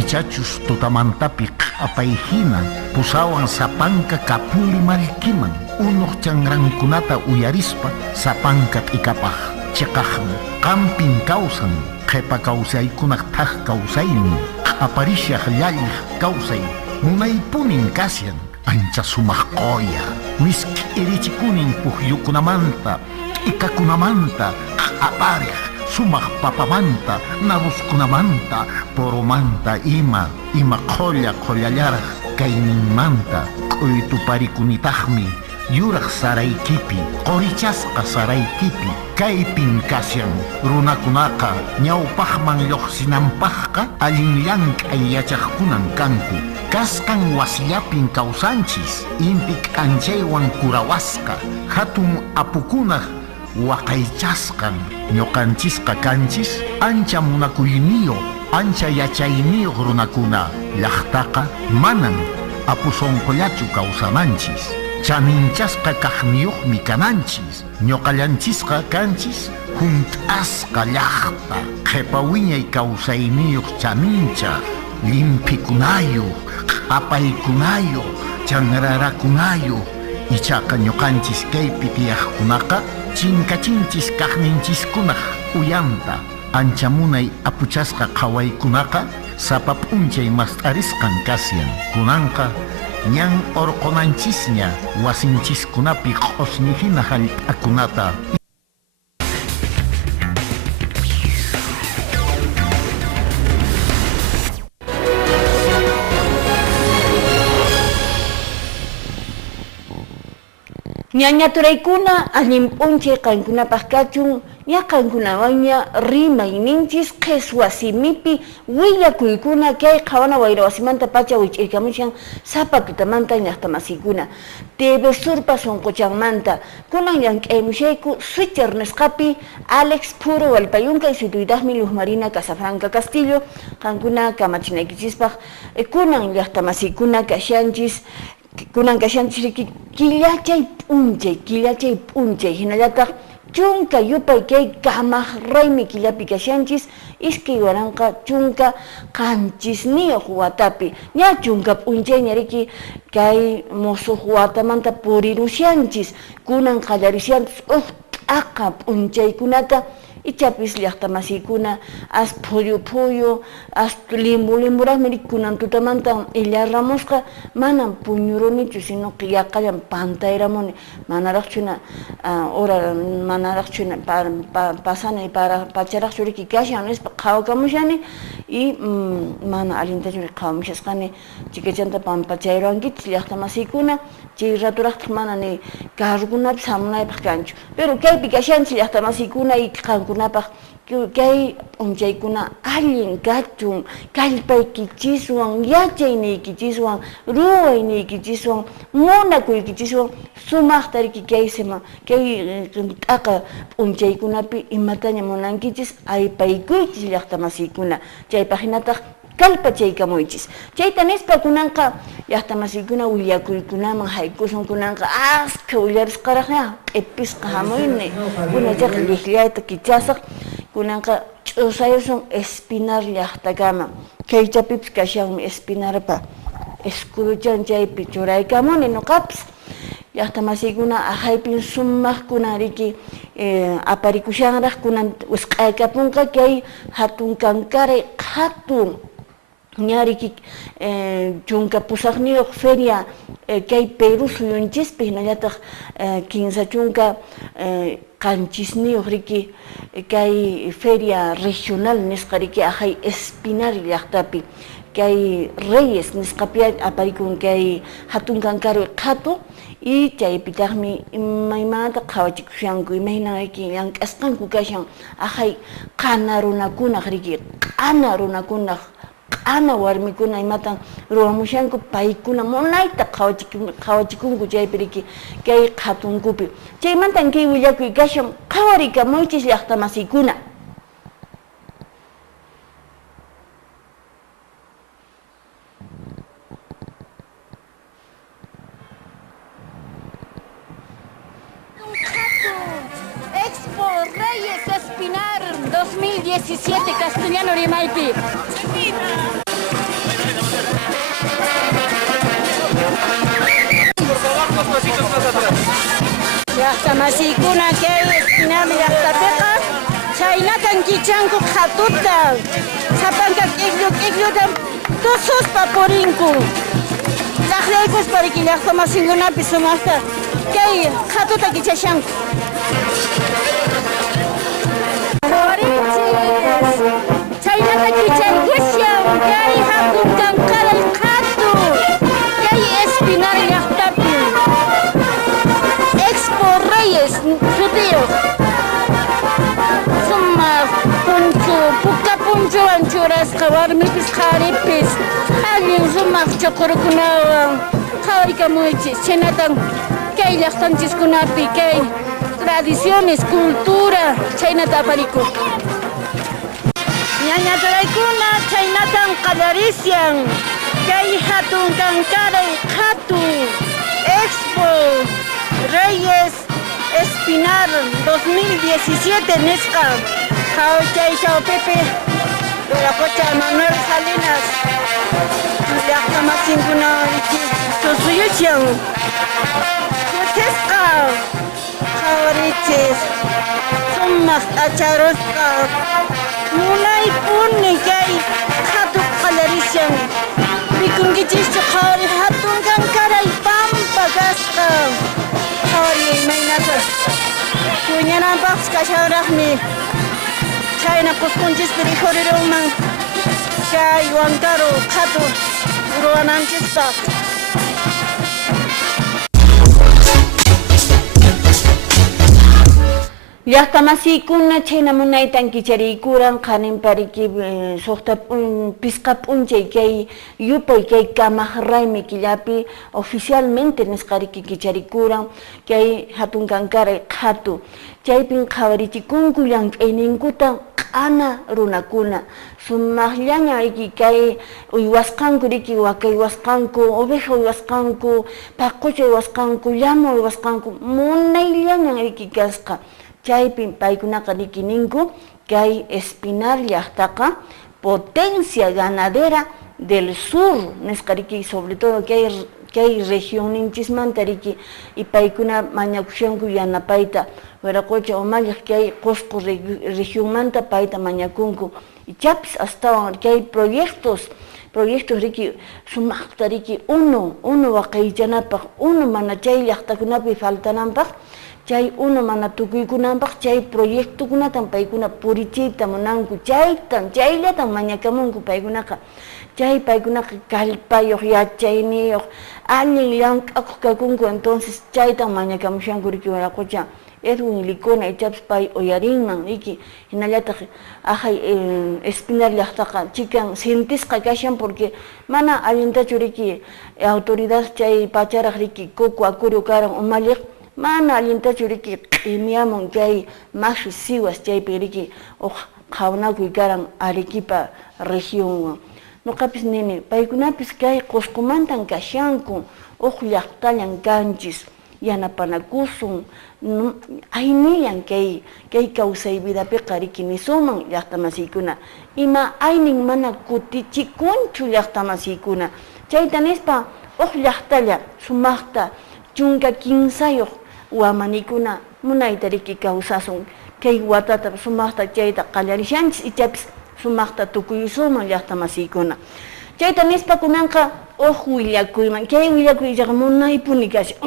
ichachus tutamantapi apayhina pusawan sapanka kapuli malkiman unuq chanrankunata uyarispa sapanka t'ikapaj chiqaqmi qampin kawsan qhipa kawsaykunaq thaq kawsaymi aparishaq llalliq kawsay munaypunin kasyan ancha sumaq qoya miski irichikunin pukyukunamanta t'ikakunamanta apariq sumaq papamanta naruskunamanta poromanta ima qollallaraq kayninmanta q'uytuparikunitaqmi yuraq saraykipi qorichasqa saraykipi kaypin kasyan runakunaqa ñawpaqman lluqsinanpaqqa allin llank'ay yachaqkunan kanku kasqan wasillapin kawsanchis inti k'anchaywan kurawasqa hatun apukunaq waqaychasqan ñuqanchisqa kanchis ancha munakuyniyuq ancha yachayniyuq runakuna llaqtaqa manan apusonqollachu kawsananchis chaninchasqa kaqniyuqmi kananchis ñuqallanchisqa kanchis hunt'asqa llaqta qhipa wiñay kawsayniyuq chaninchaq limpikunayuq q'apaykunayuq chanrarakunayuq ichaqa ñuqanchis kaypi tiyaqkunaqa chinkachinchis kaqninchikkunaq uyanta ancha munay apuchasqa qhawaykunaqa sapa p'unchay mast'arisqan kasyan kunanqa ñan orqonanchisña wasinchiskunapi q'usñihina hallp'akunata Ñañaturaykuna allin p'unchay qankunapaq kachun ña qankunawanña rimayninchis qhis wasimipi willakuykuna kay qhawana wayra wasimanta pacha wich'aykamushan sapa tutamanta llaqtamasiykuna TV Surpa sunquchanmanta kunan llank'aymushayku Switcher nisqapi Alex Puro Walpayunqa y sutuytaqmi Luz Marina Casafranca Castillo qankuna kamachinaykichispaq kunan llaqtamasiykuna kashanchis kunan kashanchis riki killachay p'unchay hinallataq chunka yupay kay kamaq raymi killapi kashanchis iskay waranqa chunka qanchisniyuq watapi ña chunka p'unchay ñariki kay musuq watamanta purirushanchis kunan qallarishanchis t'aqa p'unchaykunata ichapis llaqtamasiykuna as phuyu as limburaqmi kunan tutamanta illarramusqa manan puñurunichu sino qillaqallan pantayramuni manaraqchuna ora manaraqchuna pasani para pacharaqchu riki kashan nispa qhawakamushani y mana allintachu qhawamushasqani chikachanta pampachayruwankichis llaqtamasiykuna chay raturaqtaq mana ni carrukunapis hamunaypaq kanchu pero kaypi kashanchis llaqtamasiykuna y qankunapaq kay p'unchaykuna allin kachun kallpaykichiswan yachayniykichishwan ruwayniykichiswan munakuykichiswan sumaqta riki kay t'aqa p'unchaykunapi imataña munankichis aypaykuychis llaqtamasiykuna chaypaq hinataq kallpachaykamuychis chayta nispa kunanqa llaqtamasiykuna willakuykunaman haykusun kunanqa askha willarisqaraqña q'ipisqa hamuyni kunachaqa lliqllayta kichasaq kunanqa ch'usayusun Espinar llaqtakama kaychapipis kashanmi Espinarpa escuduchan chaypi churaykamuni nuqapis llaqtamasiykuna ahaypin sumaqkuna riki aparikushanraq kunan usq'aykapunqa kay hatun kankaray qhatun ñariki chunka pusaqniyuq feria kay Perú suyunchispi hinallataq kinsa chunka qanchisniyuq riki kay feria regional nisqa riki ahay Espinar llaqtapi kay Reyes nisqapi aparikun kay hatun kankaruy qhatu y chaypitaqmi imaymanta qhawachikushanku imaynariki llank'asqanku kashan ahay qana runakunaq riki q'ana runakunaq q'ana warmikuna imatan ruwamushanku paykuna munayta qhawachikunku chaypi riki kay qhatunkupi chaymantan kay willakuy kashan qhawarikamunchis llaqtamasiykuna Expo Reyes Espinar 2017 Castellano Rimaypi. llaqtamasiykuna kay Espinal llaqtapiqa chaynatan kichanku qhatuta sapanka k'iklluta tususpa purinku llaqllaykuspariki llaqtamasinkunapi sumaqta kay qhatuta kichashanku. Chaynata kicharkushan kay hatun kankaray qhatu kay Espinal llaqtapi Expo Reyes sutiyo sumaq punchu puka punchuwan churasqa warmipis qharipis allin sumaq chuqurkunawan qhawarikamunchis chaynatan kay llaqtanchiskunapi kay tradiciones cultura chaynata aparikun. Ñañataraykuna chaynatan qallarisyan kay hatun kankaray qhatu Expo Reyes Espinal 2017 nisqa chay chawpipi Ruracocha Manuel Salinas llaqtamasinkuna susuyuchan kutisqa qhawarichis sumaq acharusqa munaypuni kay qhatu qallarisyan rikunkichikchu qhawari hatun kankaray pampa kasqa qhawari imaynata wiñananpaqpas kasharaqmi chayna qusqunchispiri rikhuririnman kay Huancaru qhatu ruwananchispaq. Llaqtamasiykuna chayna munaytan kichariykuran qaninpariki suqta pisqa p'unchay kay yupay kay kamaq raymi killapi oficialmente nisqariki kicharikuran kay hatun kankaray qhatu chaypin qhawarichikunku llank'ayninkuta q'ana runakuna sumaqllaña riki kay uywasqanku riki waka uywasqanku oveja uywasqanku paqucha uywasqanku llama uywasqanku munayllaña riki kasqa chaypin paykunaqa rikininku kay Espinal llaqtaqa potencia ganadera del sur nisqariki sobre todo kay región ninchismanta riki y paykuna mañakushanku yanapayta Wiraqucha umalliq kay Qusqu regionmanta payta mañakunku y chapis astawan kay proyectos riki sumaqta riki uno waqaychanapaq uno mana chay llaqtakunapi faltananpaq chay uno mana tukuykunanpaq chay proyectokunatan paykuna purichiyta munanku chayllatan mañakamunku paykunaqa chay paykunaqa kallpayuq yachayniyuq allin llank'akuq kakunku entonces chaytan mañakamushanku riki Wiraqucha Edwin Licona ichapis pay uyarinman riki hinallataq ajay Espinal llaqtaqa chikan sintisqa kashan porque mana allintachu riki autoridad chay pacharaq riki Coco Acuru karan umalliq mana allintachu riki q'imiamun kay Maxi Sihuas chaypi riki qhawnakuy karan Arequipa regionwan nuqapis nini paykunapis kay Qusqumantan kashanku llaqtallan kanchis yanapanakusun aynillan kay kawsay vidapiqa riki nisuman llaqtamasiykuna ima aynin mana kutichikunchu llaqtamasiykuna chayta nispa llaqtalla sumaqta chunka kinsayuq wamanikuna munayta riki kawsasun kay watata sumaqta chayta qallarishanchis ichapis sumaqta tukuyusuman llaqtamasiykuna chayta nispa kunanqa willakuyman kay willakuyllaqa munaypuni kashan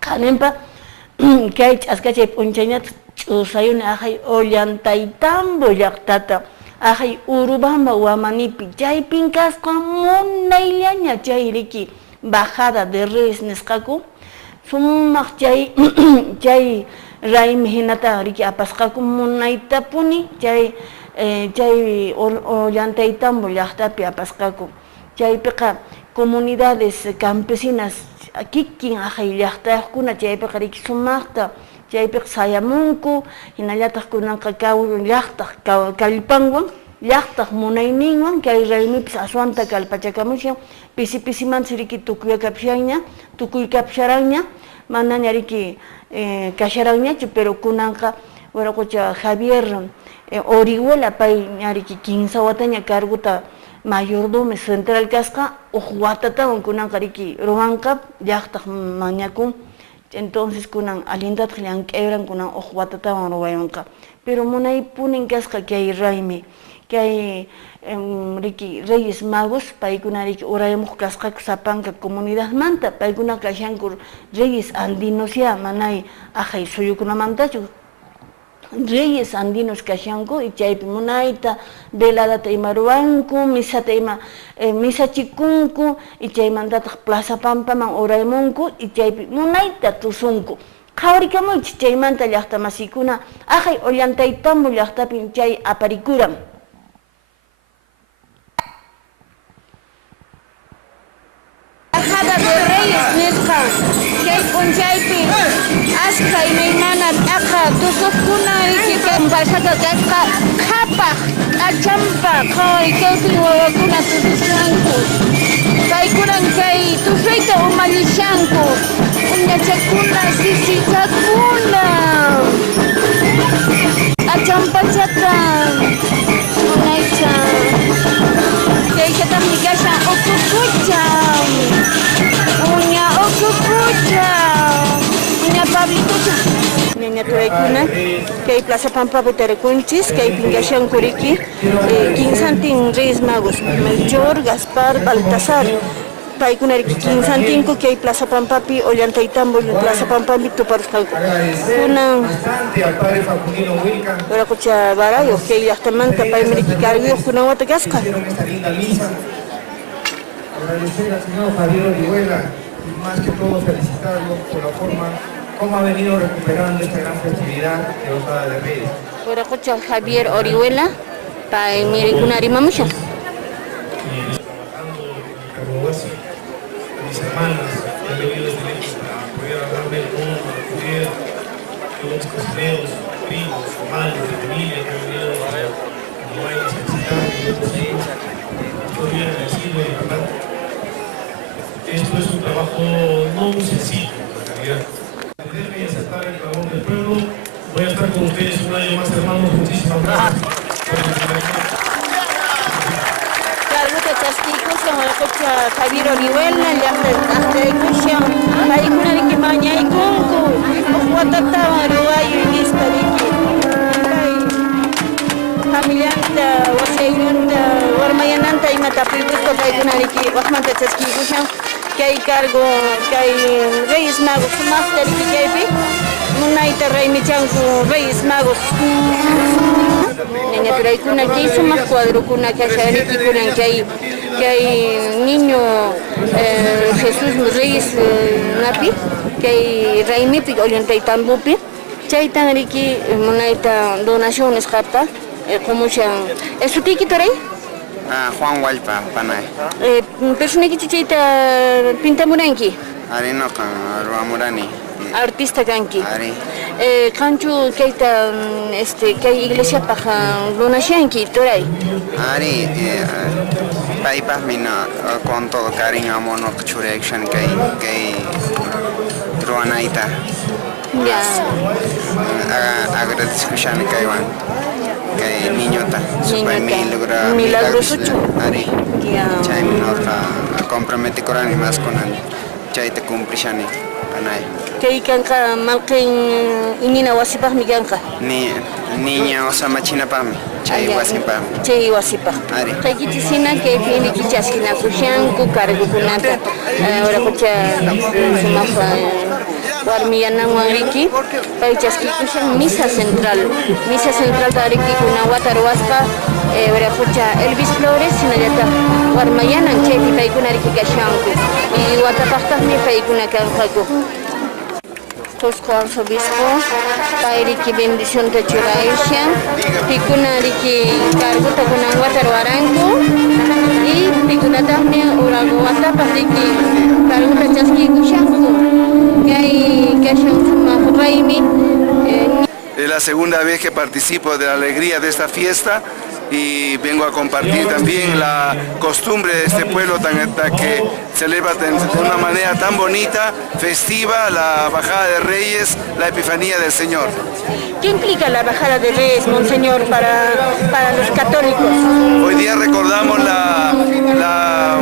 qaninpa kay ch'askachay p'unchayñata ch'usayuni ajay Ollantaytambo llaqtata ajay Urubamba wamanipi chaypin kasqa munayllaña chay riki bajada de Ríos nisqaku sumaq chay raymi hinata riki apasqaku munaytapuni chay Ollantaytambo llaqtapi apasqaku chaypiqa comunidades campesinas kikin ajay llaqtaqkuna chaypiqa riki sumaqta chaypiqa sayamunku hinallataq kunanqa llaqtaq kallpanwan llaqtaq munayninwan kay raymipis aswanta kallpachakamushan pisi-pisimanta riki tukuykapsharanña manaña riki kasharanñachu pero kunanqa Wiraqucha Javier Orihuela pay riki 15 wataña carguta mayordomo central kasqa watatawan kunanqa riki ruwanqa llaqtaq mañakun entonces kunan alindat khlian quebran kunan ojwatata robayanqa pero munay punin kasqa que hay raimi que hay riki Reyes Magos paykuna riki urayamuq kasqaku sapanka comunidad manta paykuna kashanku Reyes Andinos ya manay ajay suyukunamantachu Reyes Andinos kashanku y chaypi munayta veladata ima ruwanku misata ima misa chikunku y chaymantataq Plaza Pampaman urayamunku y chaypi munayta tusunku qhawarikamunchis chaymanta llaqta masikuna ajay ollantaytambu llaqtapi chay aparikuran Bajada de Reyes nisqa kay punchaypi ashka imaymana t'aqa tusuqkuna riki kay bajada kasqa qhapaq achampa qhaway kawsay wawakuna tususqanku kaykunan kay tusuyta umallishanku uñachakuna sisisakuna achampachata unaycha kaychataqmi kashan ukukucha uña ukukucha uña Pablitucha ñaña turaykuna kay Plaza Pampapi tarikunchis kay pingashanku riki quinsantin Reyes Magos Melchor, Gaspar, Baltasar paykuna riki quinsantinku kay Plaza Pampapi ollantaytambo Plaza Pampapi tuparusqanku kunan uraqucha barayo kay llaqtamanta paymi riki carguyuq kunan wata kasqa agradecer al señor Javier Orihuela y más que todo felicitarlo por la forma como ha venido recuperando esta gran festividad de Bajada de Reyes. uraqucha Javier Orihuela paymi rikuna rimamushan Trabajando en Carhuasi, mis hermanas que han venido desde lejos para apoyar a darme el mundo, para acudir, los cocineros, primos, hermanos de familia que han venido desde Uruguay, necesitar y otros hijos. Estoy bien agradecido y verdad. Esto es un trabajo no muy sencillo, en realidad. Atenderme y aceptar el clamor del pueblo. Voy a estar con ustedes un año más, hermanos. Muchísimas gracias por la invitación. Carguta chasquikusan uraqucha Javier Orihuela llaqtaykushan paykuna riki mañaykunku uqwatatawan ruwayu nispa riki familianta wasaynunta warmayananta ima tapuykusqa paykuna riki waqmanta chasquiykushan kay cargo kay Reyes Magos sumaqta riki chaypi munayta raymichanku Reyes Magos ñaña turaykuna kay sumaq cuadrokuna kasha riki kunan kay niño Jesús Reyes napi kay raymipi ollantaytambupi chaytan riki munayta donaciones qhapa qomushan sutiyki turay Juan Walpa, Panay. Personakichi chayta pintamuranki Ari no kan Ruamurani. artista kanki Ari. Kanchu kayta kay iglesia paja donashanki turay Ari paipas mina con todo cariño amor no churection kay Ruanaita. ya Agradezco kaywan. Kay niñota. Super milagros ocho Ari. ya Chay minota compromete corani más con chay te cumplishani. Panay. kay kanka malqin inina wasipaq mi kanka Niña osa machina pami. Chay wasipa. chay wasipaq Ari. qaykitisina kay piniki chaskinakushanku cargukunata uraqucha sumaq warmiyananwan riki pay chaskikushan misa central ta riki kunawata ruwaspa uraqucha Elvis Flores hinallataq warmayanan chaypi paykuna riki kashanku y watapaqtaqmi paykuna kanqaku Cusco Arzobispo pay riki bendición ta churayushan pikuna riki carguta kunan wata ruwaranku y pikunataqmi watapaq riki carguta chaskikushanku Es la segunda vez que participo de la alegría de esta fiesta y vengo a compartir también la costumbre de este pueblo que celebra de una manera tan bonita, festiva, la Bajada de Reyes, la Epifanía del Señor. ¿Qué implica la Bajada de Reyes, Monseñor, para los católicos? Hoy día recordamos la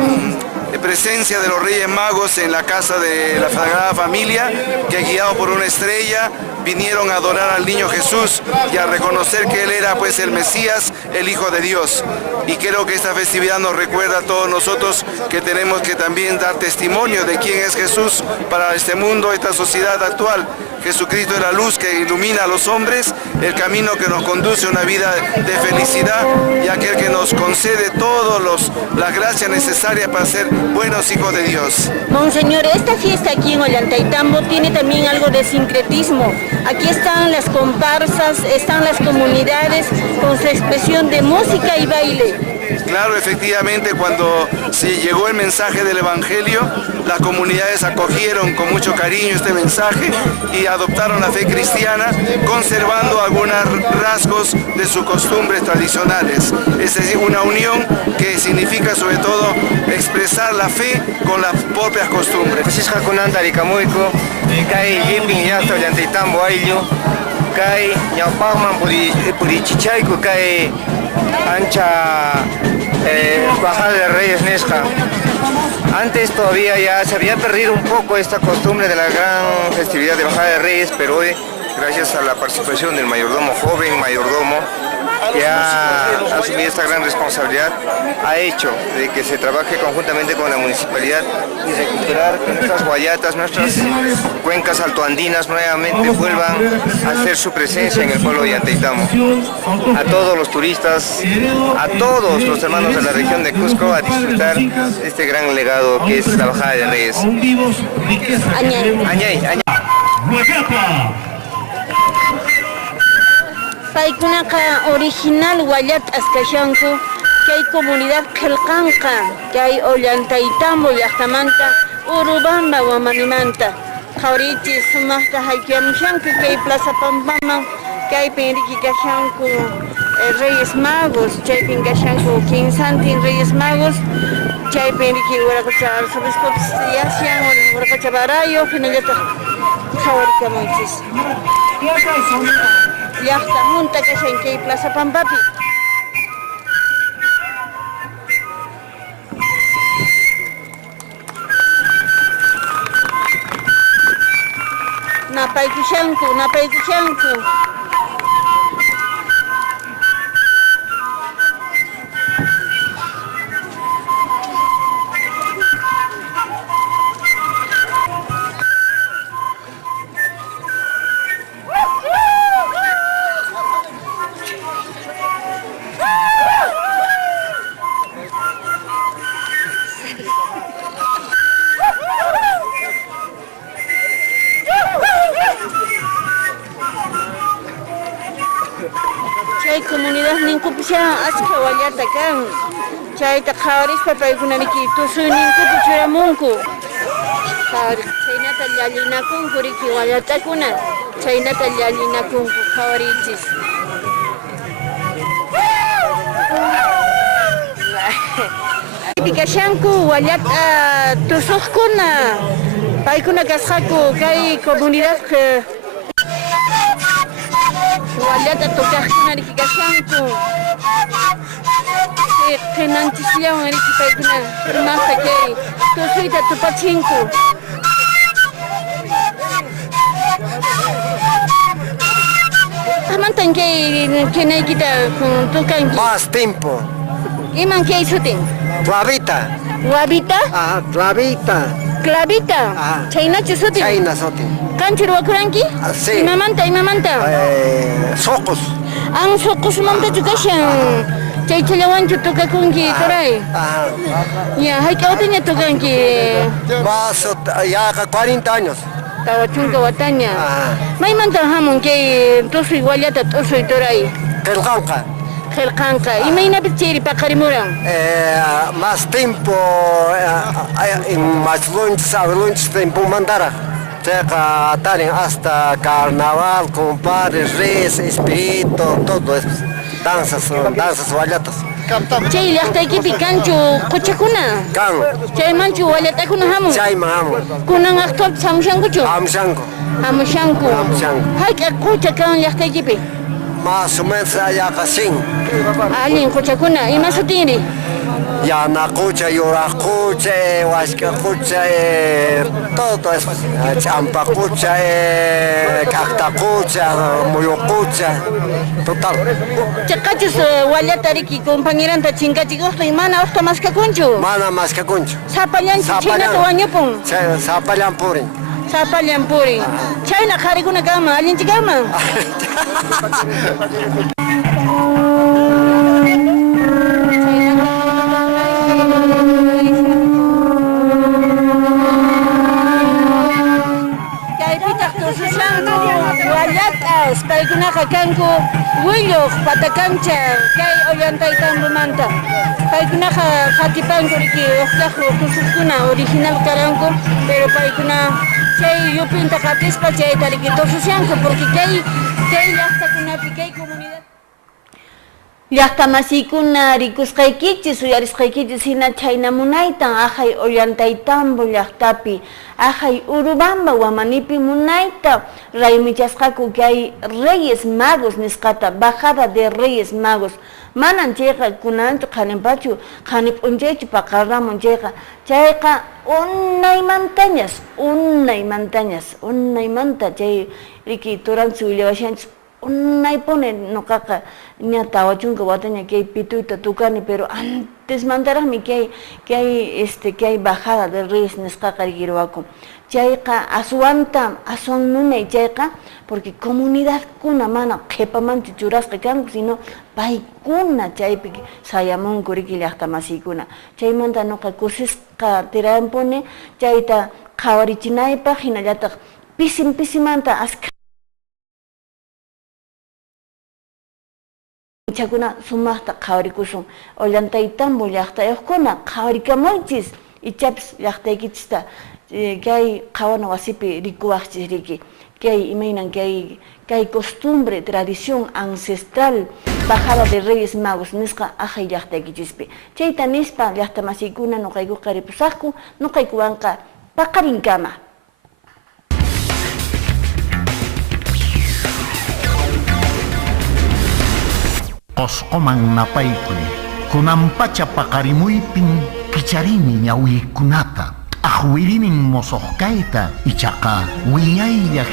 presencia presencia de los Reyes Magos en la casa de la Sagrada Familia, que guiados por una estrella vinieron a adorar al niño Jesús y a reconocer que Él era pues el Mesías, el Hijo de Dios. Y creo que esta festividad nos recuerda a todos nosotros que tenemos que también dar testimonio de quién es Jesús para este mundo, esta sociedad actual. Jesucristo es la luz que ilumina a los hombres, el camino que nos conduce a una vida de felicidad y aquel que nos concede todas las gracias necesarias para ser buenos hijos de Dios. Monseñor, esta fiesta aquí en Ollantaytambo tiene también algo de sincretismo. Aquí están las comparsas, están las comunidades con su expresión de música y baile. Claro, efectivamente, cuando se llegó el mensaje del Evangelio, las comunidades acogieron con mucho cariño este mensaje y adoptaron la fe cristiana, conservando algunos rasgos de sus costumbres tradicionales. Es decir, una unión que significa sobre todo expresar la fe con las propias costumbres. Ancha Bajada de Reyes Nesca. Antes todavía ya se había perdido un poco esta costumbre de la gran festividad de Bajada de Reyes, pero hoy, gracias a la participación del mayordomo, joven mayordomo, que ha asumido esta gran responsabilidad, ha hecho de que se trabaje conjuntamente con la municipalidad y recuperar que nuestras guayatas, nuestras cuencas altoandinas nuevamente vuelvan a hacer su presencia en el pueblo de Ollantaytambo. A todos los turistas, a todos los hermanos de la región de Cusco a disfrutar de este gran legado que es la Bajada de Reyes. Paikunaka original Wallat Askashanku, que hay comunidad Kelkanka, que hay Ollantaytambo Yachtamanta, Urubamba Wamanimanta, Jauriti Sumasta Haykiamshanku, que hay Plaza Pampama, que hay Penriki Kashanku, Reyes Magos, Chay Pinkashanku, King Santin Reyes Magos, Chay Penriki Huaracocha, Arzobispo Yasian, Huaracocha Barayo, Finaleta Jaurika Monchis. Yachta junta que se en Plaza Pampapi. Napaikushanku. Chay comunidad ninkupisha aska wallata kan. Chay ta khawaris papaykunaniki tusuy ninkupichuramunku. Chaynata llallinakunku riki wallatakuna. Chaynata llallinakunku khawarichis. Pikashanku wallata tusuqkuna. Paykuna kasqaku kay comunidad Wallata tokaqkuna rikikashanku. Qinanchislawan rikipaykuna rimaqta kay tusuyta tupachinku. Amantan kay kinaykita tukanki. Más tiempo. Iman kay sutin? Clavita. Wabita? Ah, clavita. Clavita? Ah. Chaynachu sutin? Chayna sutin. Kanchir wakuranki? Sí. Imamanta? Socos. Ang socos mamta chukashan. Chay chalawanchu tukakunki toray. Ya, haykawtaña tukanki. Más, ya 40 años. Tawachunka wataña. Maymanta hamun kay tusuy wallata tusuy toray. Kelkanka. Kelkanka. Imaynapis chayri paqarimuran. Más tiempo en más lunch tiempo mandara. Checa taren hasta carnaval, compadres, res, espíritu, todo eso. Danzas wallatas. Chay llaqtaykipi kanchu quchakuna? Kan. Chay manchu wallatakuna hamun? Chay mahamun. Kunan actualpis hamushankuchu? Hamushanku. Hamushanku. Hayka qucha kan llaqtaykipi? Más o menos allá casi. Allin quchakuna. Ima sutinri? yanakucha, yurakucha, huascakucha, todo eso, champacucha, cactacucha, muyucucha, total. Chaqachus wallatariki compañeranta chinkachikuqta imana uqta maskakunchu. Mana maskakunchu. Sapallanchi chinata wañupun. Sapallan purin. Sapallan purin. Chayna qharikuna kama, allinchi kama. Paykunaqa kanku willuq patakancha kay ollantaytamanta. Paykunaqa qatipanku riki uqtaqu tusuqkuna original karanku, pero paykuna chay yupinta qatispa chayta riki tususyanku, porque kay llaqtakunapi, kay comunidad llaqtamasiykuna rikusqaykichis, uyarisqaykichis hina chayna munaytan aqhay Ollantaytambo llaqtapi, aqhay Urubamba Wamanipi munayta raymichasqaku kay Reyes Magos nisqata, bajada de Reyes Magos. Manan chayqa kunanchu qhanimpachu, qhanip'unchaychu paqarramun chayqa unaymanta chay riki turansi willawashanchis unaypune nuqaqa ña tawachunka wataña kay pituyta tukani, pero antes mantaraqmi kay bajada de Reyes nisqaqa rikiruwaku. Chayqa aswan nunay chayqa, porque comunidad kuna mana qhipamanchu churasqa kanku, sino paykuna chaypi sayamunku riki llaqtamasiykuna. Chaymanta nuqa kusisqa tirampuni chayta qhawarichinaypaq, hinallataq pisimanta askha chakuna sumaqta qhawarikusun. Ollantaytambo llaqtayuqkuna qhawarikamunchis, ichapis llaqtaykichista kay qhawana wasipi rikuwaqchis riki. Kay imaynan kay costumbre, tradición ancestral, bajada de Reyes Magos nisqa aqhay llaqtaykichispi. Chayta nispa llaqtamasiykuna nuqaykuqa ripusaqku, nuqaykuwanqa paqarinkama. Qosqoman napaykuni, kunampacha paqarimuypin kicharini ñawiykunata, ahwirinin mosoqkayta, ichaqa wiñaylla